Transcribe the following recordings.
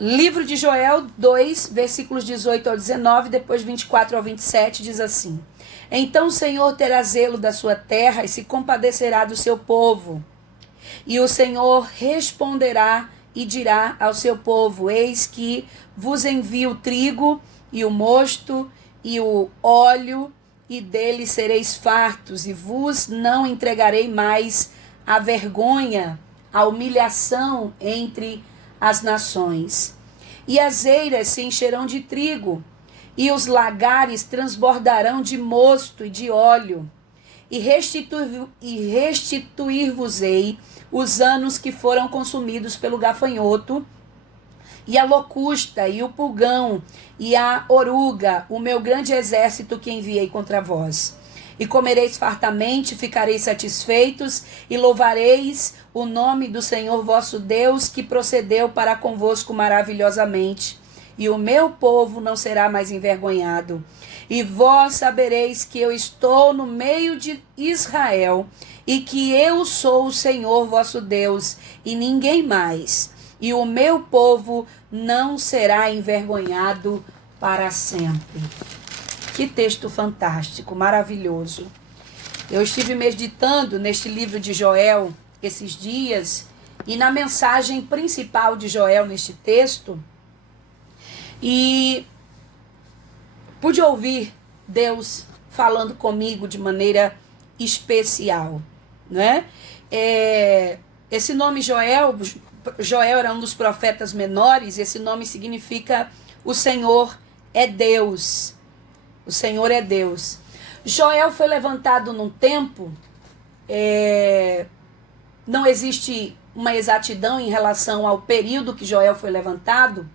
Livro de Joel 2, versículos 18 ao 19, depois 24 ao 27, diz assim: Então o Senhor terá zelo da sua terra e se compadecerá do seu povo. E o Senhor responderá e dirá ao seu povo: Eis que vos envio o trigo e o mosto e o óleo, e dele sereis fartos, e vos não entregarei mais a vergonha, a humilhação entre as nações. E as eiras se encherão de trigo, e os lagares transbordarão de mosto e de óleo, e restituir-vos-ei os anos que foram consumidos pelo gafanhoto, e a locusta, e o pulgão, e a oruga, o meu grande exército que enviei contra vós. E comereis fartamente, ficareis satisfeitos, e louvareis o nome do Senhor vosso Deus, que procedeu para convosco maravilhosamente. E o meu povo não será mais envergonhado. E vós sabereis que eu estou no meio de Israel, e que eu sou o Senhor vosso Deus, e ninguém mais. E o meu povo não será envergonhado para sempre. Que texto fantástico, maravilhoso. Eu estive meditando neste livro de Joel esses dias, e na mensagem principal de Joel neste texto, e pude ouvir Deus falando comigo de maneira especial, né? Esse nome Joel era um dos profetas menores. Esse nome significa o Senhor é Deus. O Senhor é Deus. Joel foi levantado num tempo, não existe uma exatidão em relação ao período que Joel foi levantado,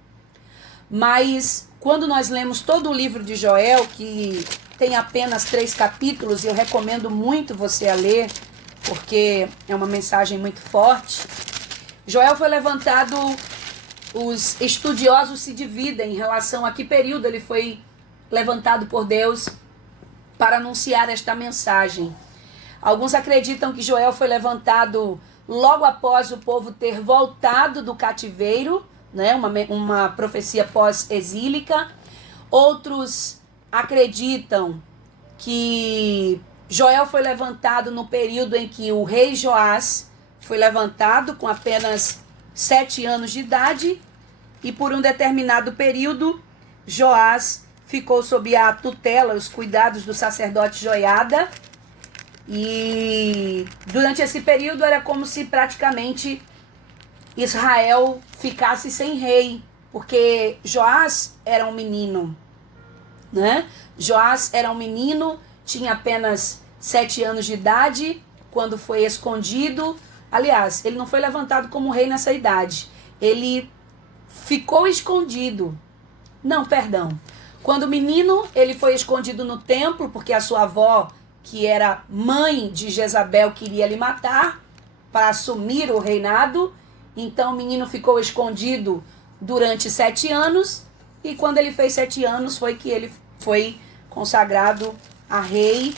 mas quando nós lemos todo o livro de Joel, que tem apenas 3 capítulos, eu recomendo muito você a ler, porque é uma mensagem muito forte. Joel foi levantado, os estudiosos se dividem em relação a que período ele foi levantado por Deus para anunciar esta mensagem. Alguns acreditam que Joel foi levantado logo após o povo ter voltado do cativeiro, né? Uma profecia pós-exílica. Outros acreditam que Joel foi levantado no período em que o rei Joás foi levantado com apenas 7 anos de idade, e por um determinado período Joás ficou sob a tutela, os cuidados do sacerdote Joiada, e durante esse período era como se praticamente Israel ficasse sem rei, porque Joás era um menino, né? Joás era um menino, tinha apenas 7 anos de idade quando foi escondido. Aliás, ele não foi levantado como rei nessa idade. Ele ficou escondido. Não, perdão. Quando menino, ele foi escondido no templo, porque a sua avó, que era mãe de Jezabel, queria lhe matar para assumir o reinado. Então o menino ficou escondido durante 7 anos. E quando ele fez 7 anos, foi que ele foi consagrado a rei.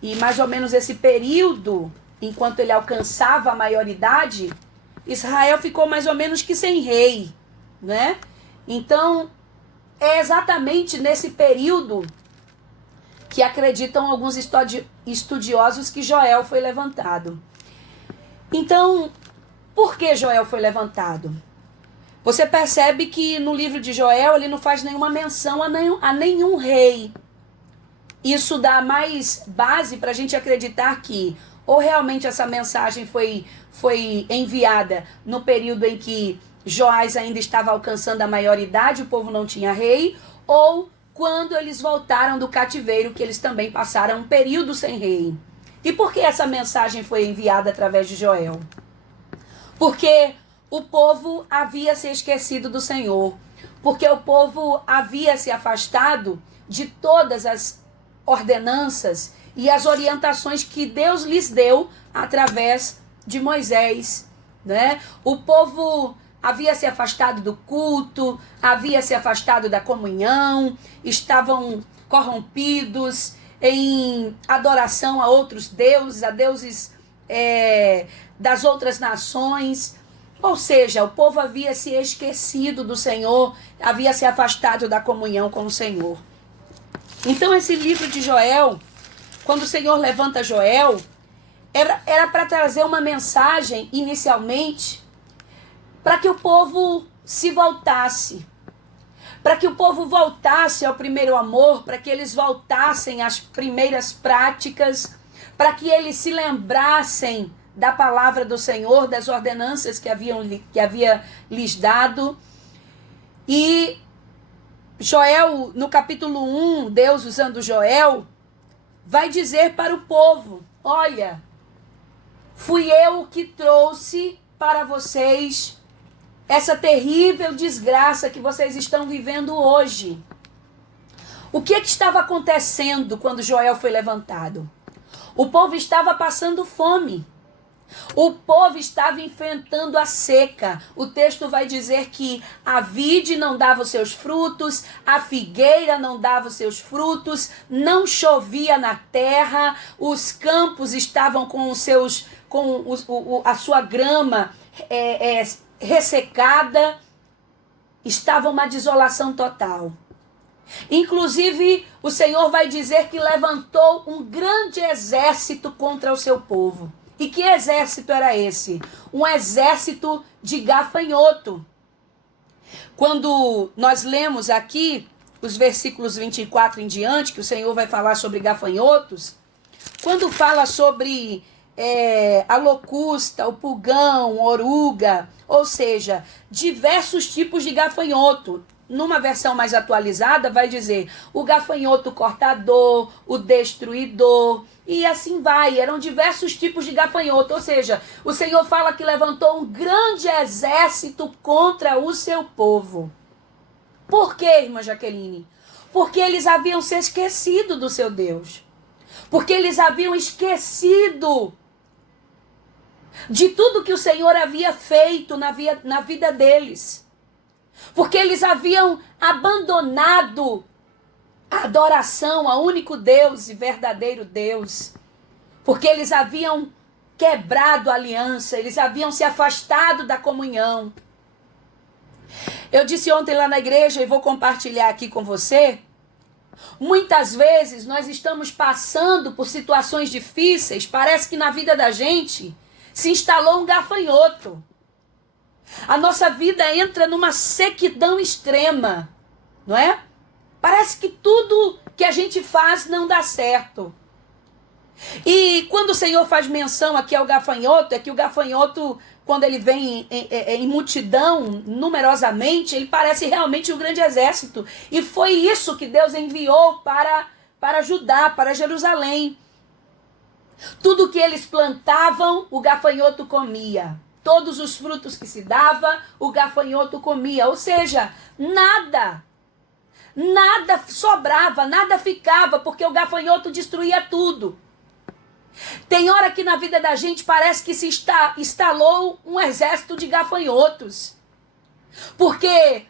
E mais ou menos esse período, enquanto ele alcançava a maioridade, Israel ficou mais ou menos que sem rei, né? Então, é exatamente nesse período que acreditam alguns estudiosos que Joel foi levantado. Então, por que Joel foi levantado? Você percebe que no livro de Joel ele não faz nenhuma menção a nenhum rei. Isso dá mais base para a gente acreditar que ou realmente essa mensagem foi enviada no período em que Joás ainda estava alcançando a maioridade, o povo não tinha rei, ou quando eles voltaram do cativeiro, que eles também passaram um período sem rei. E por que essa mensagem foi enviada através de Joel? Porque o povo havia se esquecido do Senhor, porque o povo havia se afastado de todas as ordenanças e as orientações que Deus lhes deu através de Moisés, né? O povo havia se afastado do culto, havia se afastado da comunhão, estavam corrompidos em adoração a outros deuses, a deuses das outras nações. Ou seja, o povo havia se esquecido do Senhor, havia se afastado da comunhão com o Senhor. Então esse livro de Joel, quando o Senhor levanta Joel, era para trazer uma mensagem inicialmente para que o povo se voltasse, para que o povo voltasse ao primeiro amor, para que eles voltassem às primeiras práticas, para que eles se lembrassem da palavra do Senhor, das ordenanças que havia lhes dado. E Joel, no capítulo 1, Deus usando Joel, vai dizer para o povo: olha, fui eu que trouxe para vocês essa terrível desgraça que vocês estão vivendo hoje. O que estava acontecendo quando Joel foi levantado? O povo estava passando fome. O povo estava enfrentando a seca. O texto vai dizer que a vide não dava os seus frutos, a figueira não dava os seus frutos, não chovia na terra, os campos estavam com a sua grama ressecada, estava uma desolação total. Inclusive, o Senhor vai dizer que levantou um grande exército contra o seu povo. E que exército era esse? Um exército de gafanhoto. Quando nós lemos aqui os versículos 24 em diante, que o Senhor vai falar sobre gafanhotos, quando fala sobre a locusta, o pulgão, oruga, ou seja, diversos tipos de gafanhoto. Numa versão mais atualizada vai dizer o gafanhoto cortador, o destruidor, e assim vai. Eram diversos tipos de gafanhoto, ou seja, o Senhor fala que levantou um grande exército contra o seu povo. Por quê, irmã Jaqueline? Porque eles haviam se esquecido do seu Deus. Porque eles haviam esquecido de tudo que o Senhor havia feito na vida deles. Porque eles haviam abandonado a adoração ao único Deus e verdadeiro Deus. Porque eles haviam quebrado a aliança, eles haviam se afastado da comunhão. Eu disse ontem lá na igreja e vou compartilhar aqui com você. Muitas vezes nós estamos passando por situações difíceis, parece que na vida da gente se instalou um gafanhoto. A nossa vida entra numa sequidão extrema, não é? Parece que tudo que a gente faz não dá certo. E quando o Senhor faz menção aqui ao gafanhoto, é que o gafanhoto, quando ele vem em multidão, numerosamente, ele parece realmente um grande exército. E foi isso que Deus enviou para Judá, para Jerusalém. Tudo que eles plantavam, o gafanhoto comia. Todos os frutos que se dava, o gafanhoto comia. Ou seja, nada sobrava, nada ficava, porque o gafanhoto destruía tudo. Tem hora que na vida da gente parece que se instalou um exército de gafanhotos. Porque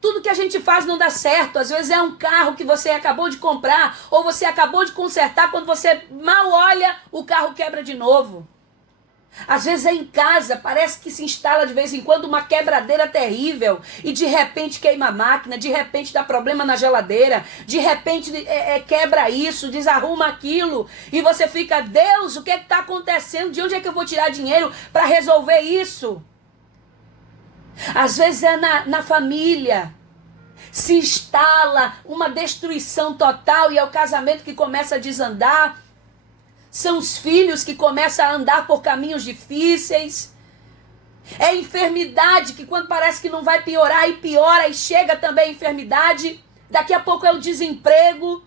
tudo que a gente faz não dá certo. Às vezes é um carro que você acabou de comprar ou você acabou de consertar, quando você mal olha, o carro quebra de novo. Às vezes é em casa, parece que se instala de vez em quando uma quebradeira terrível e de repente queima a máquina, de repente dá problema na geladeira, de repente quebra isso, desarruma aquilo e você fica: Deus, o que está acontecendo? De onde é que eu vou tirar dinheiro para resolver isso? Às vezes é na família, se instala uma destruição total e é o casamento que começa a desandar. São os filhos que começam a andar por caminhos difíceis. É a enfermidade que quando parece que não vai piorar e piora e chega também a enfermidade. Daqui a pouco é o desemprego.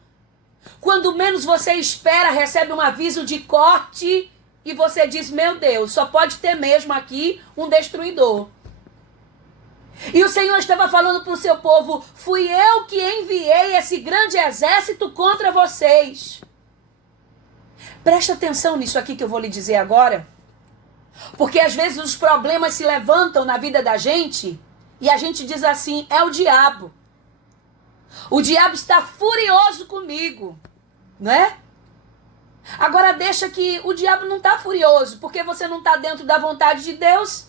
Quando menos você espera, recebe um aviso de corte e você diz: meu Deus, só pode ter mesmo aqui um destruidor. E o Senhor estava falando para o seu povo: fui eu que enviei esse grande exército contra vocês. Preste atenção nisso aqui que eu vou lhe dizer agora. Porque às vezes os problemas se levantam na vida da gente e a gente diz assim: é o diabo. O diabo está furioso comigo, não é? Agora deixa que o diabo não está furioso, porque você não está dentro da vontade de Deus.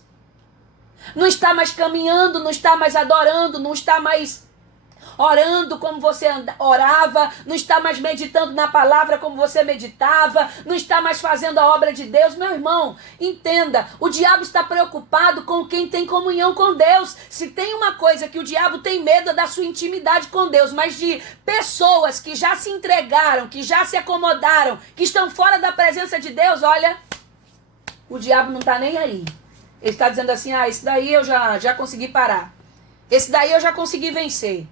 Não está mais caminhando, não está mais adorando, não está mais orando como você orava, não está mais meditando na palavra como você meditava, não está mais fazendo a obra de Deus. Meu irmão, entenda, o diabo está preocupado com quem tem comunhão com Deus. Se tem uma coisa que o diabo tem medo é da sua intimidade com Deus, mas de pessoas que já se entregaram, que já se acomodaram, que estão fora da presença de Deus, olha, o diabo não está nem aí. Ele está dizendo assim, esse daí eu já consegui parar. Esse daí eu já consegui vencer.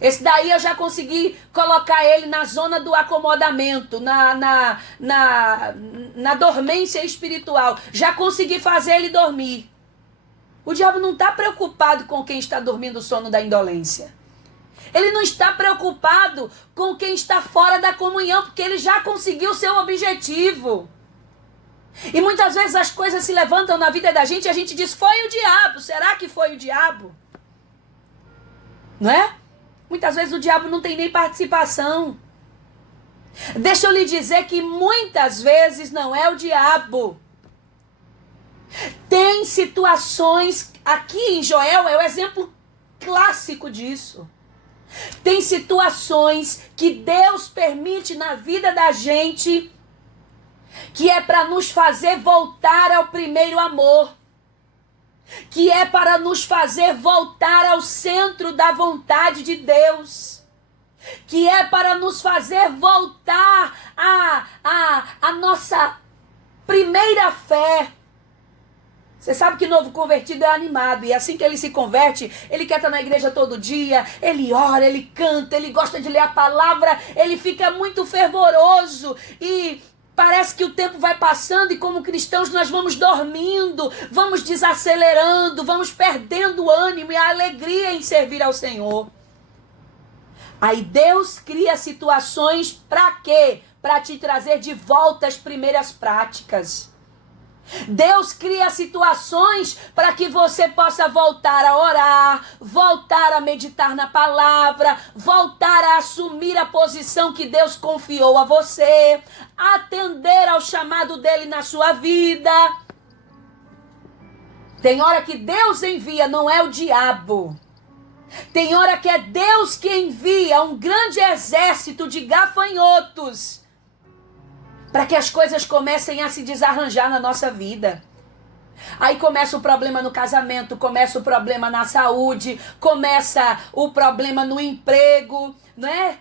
Esse daí eu já consegui colocar ele na zona do acomodamento, na dormência espiritual. Já consegui fazer ele dormir. O diabo não está preocupado com quem está dormindo o sono da indolência. Ele não está preocupado com quem está fora da comunhão, porque ele já conseguiu o seu objetivo. E muitas vezes as coisas se levantam na vida da gente e a gente diz, foi o diabo. Será que foi o diabo? Não é? Muitas vezes o diabo não tem nem participação. Deixa eu lhe dizer que muitas vezes não é o diabo. Tem situações, aqui em Joel é o exemplo clássico disso. Tem situações que Deus permite na vida da gente, que é para nos fazer voltar ao primeiro amor. Que é para nos fazer voltar ao centro da vontade de Deus, que é para nos fazer voltar à nossa primeira fé. Você sabe que novo convertido é animado, e assim que ele se converte, ele quer estar na igreja todo dia, ele ora, ele canta, ele gosta de ler a palavra, ele fica muito fervoroso e parece que o tempo vai passando e como cristãos nós vamos dormindo, vamos desacelerando, vamos perdendo o ânimo e a alegria em servir ao Senhor. Aí Deus cria situações para quê? Para te trazer de volta as primeiras práticas. Deus cria situações para que você possa voltar a orar, voltar a meditar na palavra, voltar a assumir a posição que Deus confiou a você, atender ao chamado dele na sua vida. Tem hora que Deus envia, não é o diabo. Tem hora que é Deus que envia um grande exército de gafanhotos para que as coisas comecem a se desarranjar na nossa vida. Aí começa o problema no casamento, começa o problema na saúde, começa o problema no emprego, não é?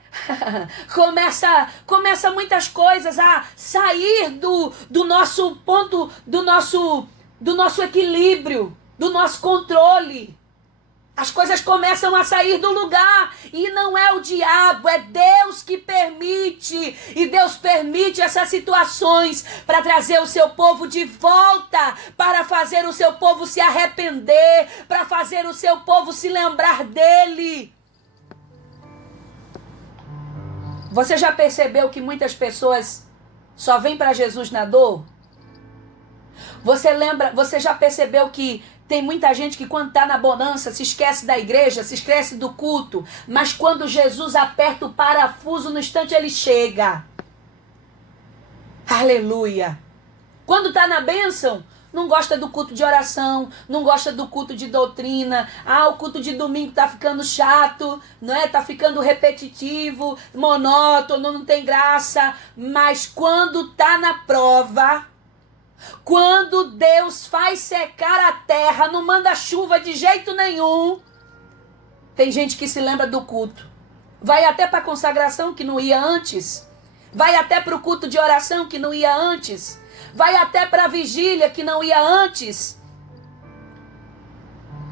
começa muitas coisas a sair do nosso ponto, do nosso equilíbrio, do nosso controle. As coisas começam a sair do lugar e não é o diabo, é Deus que permite. E Deus permite essas situações para trazer o seu povo de volta, para fazer o seu povo se arrepender, para fazer o seu povo se lembrar dele. Você já percebeu que muitas pessoas só vêm para Jesus na dor? Você já percebeu que tem muita gente que quando está na bonança se esquece da igreja, se esquece do culto, mas quando Jesus aperta o parafuso, no instante ele chega. Aleluia! Quando está na bênção, não gosta do culto de oração, não gosta do culto de doutrina. O culto de domingo está ficando chato, não é? Está ficando repetitivo, monótono, não tem graça. Mas quando está na prova, quando Deus faz secar a terra, não manda chuva de jeito nenhum, tem gente que se lembra do culto. Vai até para a consagração que não ia antes. Vai até para o culto de oração que não ia antes. Vai até para a vigília que não ia antes.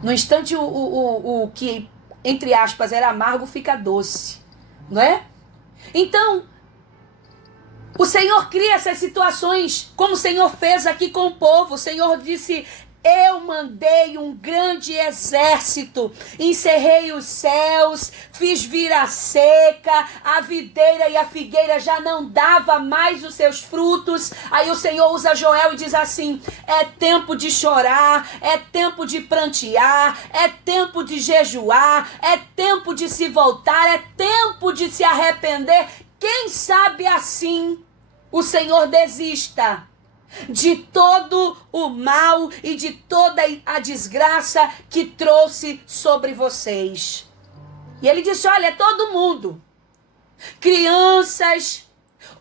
No instante o que, entre aspas, era amargo fica doce. Não é? Então, o Senhor cria essas situações, como o Senhor fez aqui com o povo. O Senhor disse, eu mandei um grande exército, encerrei os céus, fiz vir a seca, a videira e a figueira já não dava mais os seus frutos. Aí o Senhor usa Joel e diz assim, é tempo de chorar, é tempo de prantear, é tempo de jejuar, é tempo de se voltar, é tempo de se arrepender. Quem sabe assim o Senhor desista de todo o mal e de toda a desgraça que trouxe sobre vocês. E ele disse, olha, é todo mundo, crianças,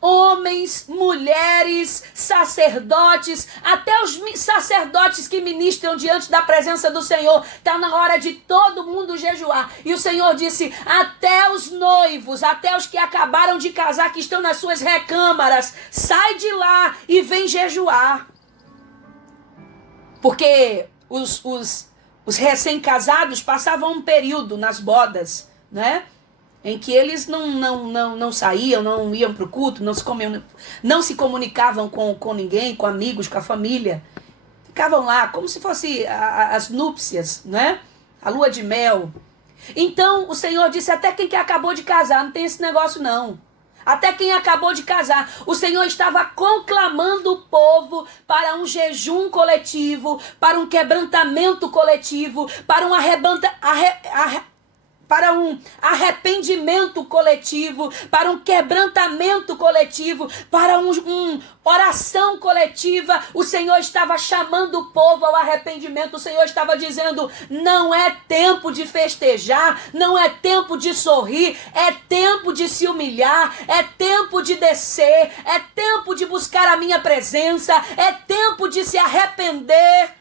homens, mulheres, sacerdotes, até os sacerdotes que ministram diante da presença do Senhor, está na hora de todo mundo jejuar. E o Senhor disse, até os noivos, até os que acabaram de casar, que estão nas suas recâmaras, sai de lá e vem jejuar. Porque os recém-casados passavam um período nas bodas, né? Em que eles não saíam, não iam para o culto, não se comunicavam com ninguém, com amigos, com a família. Ficavam lá como se fosse as núpcias, né? A lua de mel. Então o Senhor disse, até quem que acabou de casar, não tem esse negócio não. Até quem acabou de casar, o Senhor estava conclamando o povo para um jejum coletivo, para um quebrantamento coletivo, para um arrependimento coletivo, para um quebrantamento coletivo, para uma oração coletiva. O Senhor estava chamando o povo ao arrependimento. O Senhor estava dizendo, não é tempo de festejar, não é tempo de sorrir, é tempo de se humilhar, é tempo de descer, é tempo de buscar a minha presença, é tempo de se arrepender.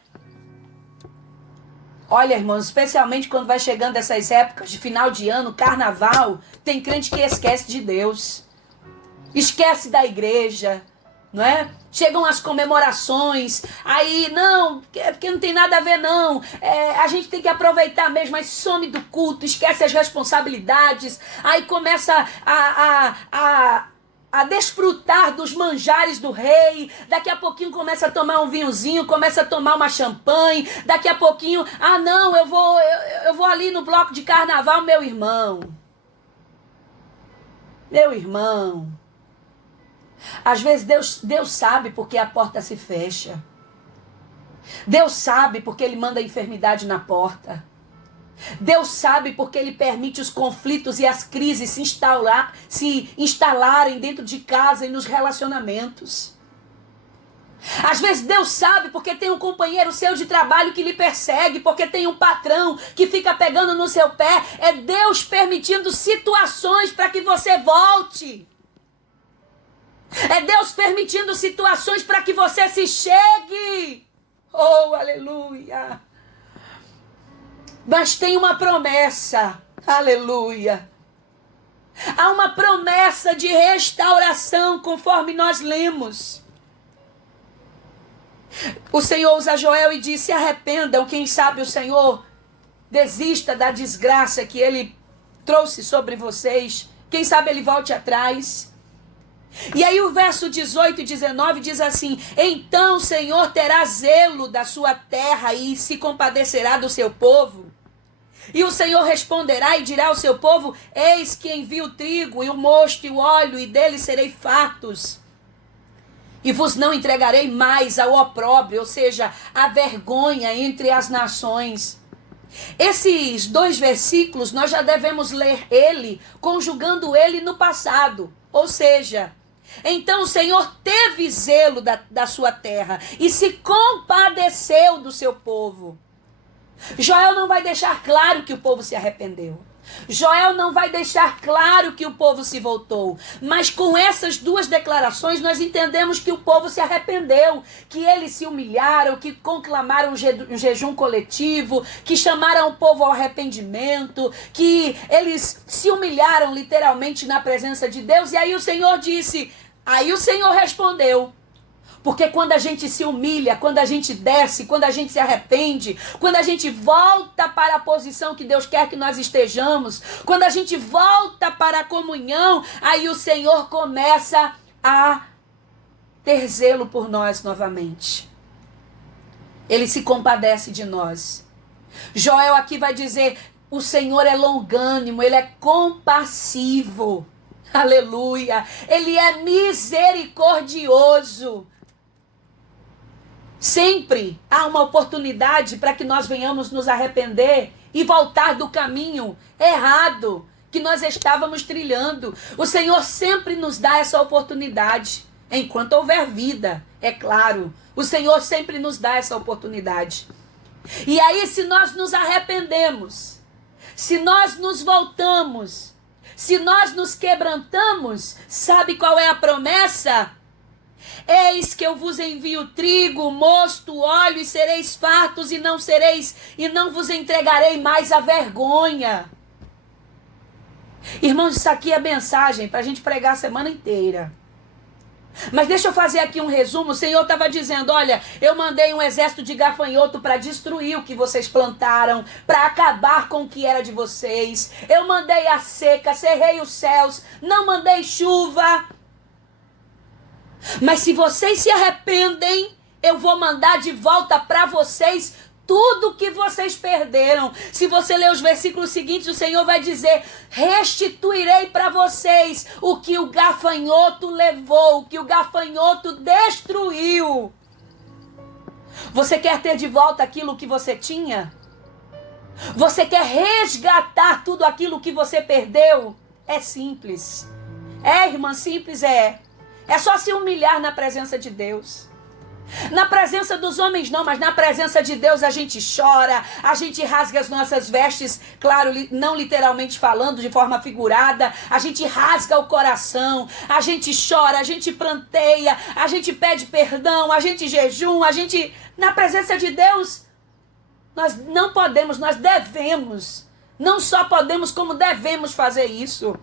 Olha, irmãos, especialmente quando vai chegando essas épocas de final de ano, carnaval, tem crente que esquece de Deus, esquece da igreja, não é? Chegam as comemorações, aí, não, porque não tem nada a ver não, a gente tem que aproveitar mesmo, mas some do culto, esquece as responsabilidades, aí começa a desfrutar dos manjares do rei, daqui a pouquinho começa a tomar um vinhozinho, começa a tomar uma champanhe, daqui a pouquinho, não, eu vou ali no bloco de carnaval, meu irmão, às vezes Deus sabe porque a porta se fecha, Deus sabe porque Ele manda a enfermidade na porta, Deus sabe porque Ele permite os conflitos e as crises se instalarem dentro de casa e nos relacionamentos. Às vezes Deus sabe porque tem um companheiro seu de trabalho que lhe persegue, porque tem um patrão que fica pegando no seu pé. É Deus permitindo situações para que você volte. É Deus permitindo situações para que você se chegue. Oh, aleluia! Mas tem uma promessa, aleluia. Há uma promessa de restauração, conforme nós lemos. O Senhor usa Joel e diz, se arrependam, quem sabe o Senhor desista da desgraça que Ele trouxe sobre vocês. Quem sabe Ele volte atrás. E aí o verso 18 e 19 diz assim, então o Senhor terá zelo da sua terra e se compadecerá do seu povo. E o Senhor responderá e dirá ao seu povo, eis que envio o trigo e o mosto e o óleo, e dele serei fartos. E vos não entregarei mais ao opróbrio, ou seja, a vergonha entre as nações. Esses 2 versículos, nós já devemos ler ele, conjugando ele no passado. Ou seja, então o Senhor teve zelo da sua terra e se compadeceu do seu povo. Joel não vai deixar claro que o povo se arrependeu. Joel não vai deixar claro que o povo se voltou. Mas com essas 2 declarações nós entendemos que o povo se arrependeu, que eles se humilharam, que conclamaram um jejum coletivo, que chamaram o povo ao arrependimento, que eles se humilharam literalmente na presença de Deus. E aí o Senhor respondeu. Porque quando a gente se humilha, quando a gente desce, quando a gente se arrepende, quando a gente volta para a posição que Deus quer que nós estejamos, quando a gente volta para a comunhão, aí o Senhor começa a ter zelo por nós novamente. Ele se compadece de nós. Joel aqui vai dizer, o Senhor é longânimo, Ele é compassivo. Aleluia! Ele é misericordioso. Sempre há uma oportunidade para que nós venhamos nos arrepender e voltar do caminho errado que nós estávamos trilhando. O Senhor sempre nos dá essa oportunidade. Enquanto houver vida, é claro. O Senhor sempre nos dá essa oportunidade. E aí, se nós nos arrependemos, se nós nos voltamos, se nós nos quebrantamos, sabe qual é a promessa? Eis que eu vos envio trigo, mosto, óleo, e sereis fartos, e não vos entregarei mais a vergonha. Irmãos, isso aqui é mensagem para a gente pregar a semana inteira. Mas deixa eu fazer aqui um resumo. O Senhor estava dizendo, olha, eu mandei um exército de gafanhoto para destruir o que vocês plantaram, para acabar com o que era de vocês. Eu mandei a seca, cerrei os céus, não mandei chuva. Mas se vocês se arrependem, eu vou mandar de volta para vocês tudo que vocês perderam. Se você ler os versículos seguintes, o Senhor vai dizer, restituirei para vocês o que o gafanhoto levou, o que o gafanhoto destruiu. Você quer ter de volta aquilo que você tinha? Você quer resgatar tudo aquilo que você perdeu? É simples. É, irmã, simples é. É só se humilhar na presença de Deus. Na presença dos homens não, mas na presença de Deus a gente chora, a gente rasga as nossas vestes, claro, não literalmente falando, de forma figurada, a gente rasga o coração, a gente chora, a gente pranteia, a gente pede perdão, a gente jejum, na presença de Deus, nós não podemos, nós devemos, não só podemos como devemos fazer isso.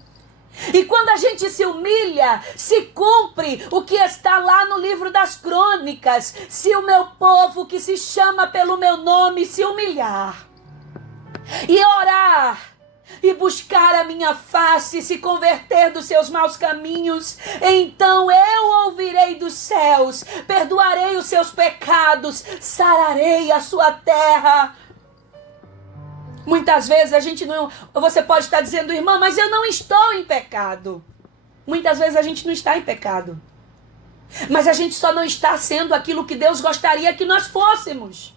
E quando a gente se humilha, se cumpre o que está lá no livro das crônicas. Se o meu povo que se chama pelo meu nome se humilhar e orar e buscar a minha face, se converter dos seus maus caminhos, então eu ouvirei dos céus, perdoarei os seus pecados, sararei a sua terra. Muitas vezes a gente não... Você pode estar dizendo, irmã, mas eu não estou em pecado. Muitas vezes a gente não está em pecado. Mas a gente só não está sendo aquilo que Deus gostaria que nós fôssemos.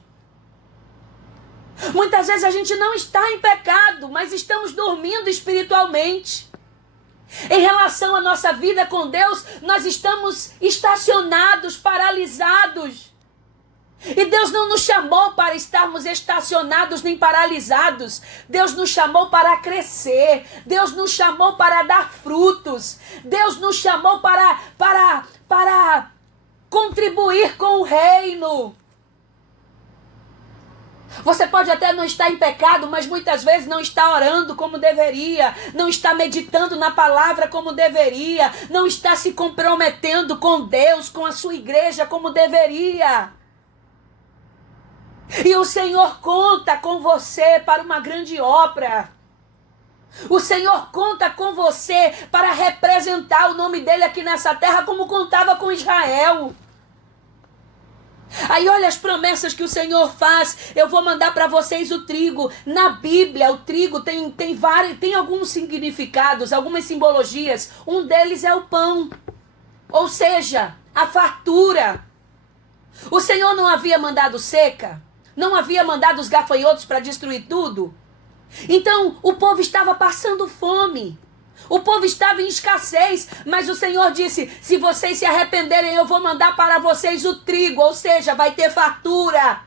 Muitas vezes a gente não está em pecado, mas estamos dormindo espiritualmente. Em relação à nossa vida com Deus, nós estamos estacionados, paralisados. E Deus não nos chamou para estarmos estacionados nem paralisados. Deus nos chamou para crescer. Deus nos chamou para dar frutos. Deus nos chamou para contribuir com o reino. Você pode até não estar em pecado, mas muitas vezes não está orando como deveria, não está meditando na palavra como deveria, não está se comprometendo com Deus, com a sua igreja como deveria. E o Senhor conta com você para uma grande obra. O Senhor conta com você para representar o nome dele aqui nessa terra, como contava com Israel. Aí olha as promessas que o Senhor faz. Eu vou mandar para vocês o trigo. Na Bíblia, o trigo tem alguns significados, algumas simbologias. Um deles é o pão, ou seja, a fartura. O Senhor não havia mandado seca? Não havia mandado os gafanhotos para destruir tudo? Então o povo estava passando fome. O povo estava em escassez, mas o Senhor disse, se vocês se arrependerem, eu vou mandar para vocês o trigo, ou seja, vai ter fartura.